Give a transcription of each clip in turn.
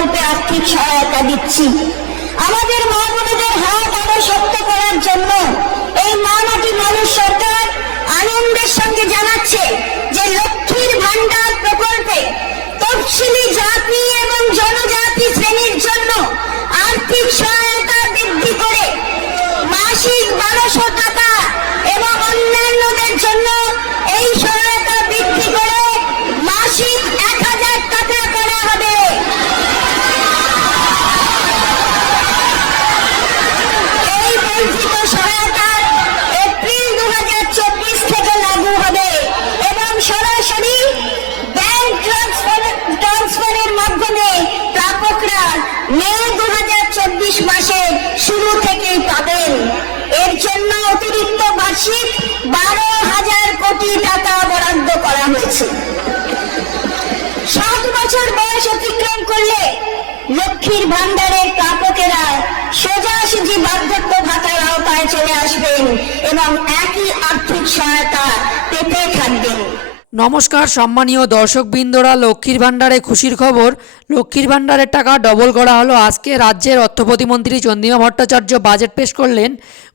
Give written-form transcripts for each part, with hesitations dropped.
প্রকল্পে আর্থিক সহায়তা দিচ্ছি। আমাদের মা বোনেদের হাত আরো শক্ত করার জন্য এই মা মাটি মানুষ সরকার আনন্দের সঙ্গে জানাচ্ছে যে লক্ষ্মীর ভান্ডার প্রকল্পে তফসিলি জাতি এবং জনজাতি শ্রেণীর জন্য আর্থিক সহায়তা বৃদ্ধি করে মাসিক 1200 টাকা এবং অন্যান্যদের জন্য এই সহায়তা বৃদ্ধি করে মাসিক 1000 টাকা করা হবে। এই বর্ধিত সহায়তা এপ্রিল 2024 থেকে লাগু হবে এবং সরাসরি ব্যাংক ট্রান্সফারের মাধ্যমে প্রাপকরা মে 2024 মাসের শুরু থেকেই পাবেন। এর জন্য অতিরিক্ত বার্ষিক 12,000 কোটি টাকা বরাদ্দ করা হয়েছে। 7 বছর বয়স অতিক্রম করলে লক্ষ্মীর ভান্ডারের প্রাপকেরা সোজাসুজি বার্ধক্য ভাতার আওতায় চলে আসবেন এবং একই আর্থিক সহায়তা পেতে থাকবেন। নমস্কার সম্মানীয় দর্শকবৃন্দরা, লক্ষ্মীর ভাণ্ডারে খুশির খবর। লক্ষ্মীর ভাণ্ডারের টাকা ডবল করা হলো। আজকে রাজ্যের অর্থ প্রতিমন্ত্রী চন্দ্রিমা ভট্টাচার্য বাজেট পেশ করলেন।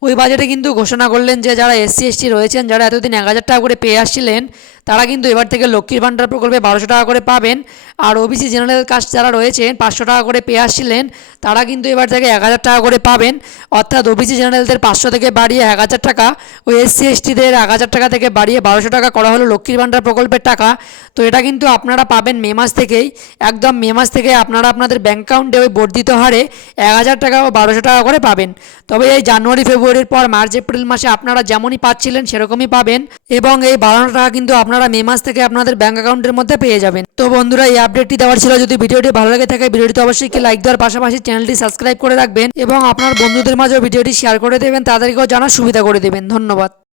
ওই বাজেটে কিন্তু ঘোষণা করলেন যে যারা SC ST রয়েছেন, যারা এতদিন 1000 টাকা করে পেয়ে আসছিলেন, তারা কিন্তু এবার থেকে লক্ষ্মীর ভাণ্ডার প্রকল্পে 1200 টাকা করে পাবেন। আর OBC জেনারেল কাস্ট যারা রয়েছেন 500 টাকা করে পেয়ে আসছিলেন, তারা কিন্তু এবার থেকে 1000 টাকা করে পাবেন। অর্থাৎ OBC জেনারেলদের 500 থেকে বাড়িয়ে 1000 টাকা, ওই SC STদের 1000 টাকা থেকে বাড়িয়ে 1200 টাকা করা হলো লক্ষ্মীর ভাণ্ডার প্রকল্পের টাকা। তো এটা কিন্তু আপনারা পাবেন মে মাস থেকেই। একদম মে মাস থেকে আপনারা আপনাদের ব্যাঙ্ক অ্যাকাউন্টে ওই বর্ধিত হারে 1000 টাকা ও 1200 টাকা করে পাবেন। তবে এই জানুয়ারি ফেব্রুয়ারির পর মার্চ এপ্রিল মাসে আপনারা যেমনই পাচ্ছিলেন সেরকমই পাবেন এবং এই 1200 টাকা কিন্তু আপনারা মে মাস থেকে আপনাদের ব্যাঙ্ক অ্যাকাউন্টের মধ্যে পেয়ে যাবেন। তো বন্ধুরা, এই আপডেটটি দেওয়ার ছিল। যদি ভিডিওটি ভালো লাগে থাকে ভিডিওটি অবশ্যই কি লাইক দেওয়ার পাশাপাশি চ্যানেলটি সাবস্ক্রাইব করে রাখবেন এবং আপনার বন্ধুদের মাঝেও ভিডিওটি শেয়ার করে দেবেন, তাদেরকেও জানার সুবিধা করে দেবেন। ধন্যবাদ।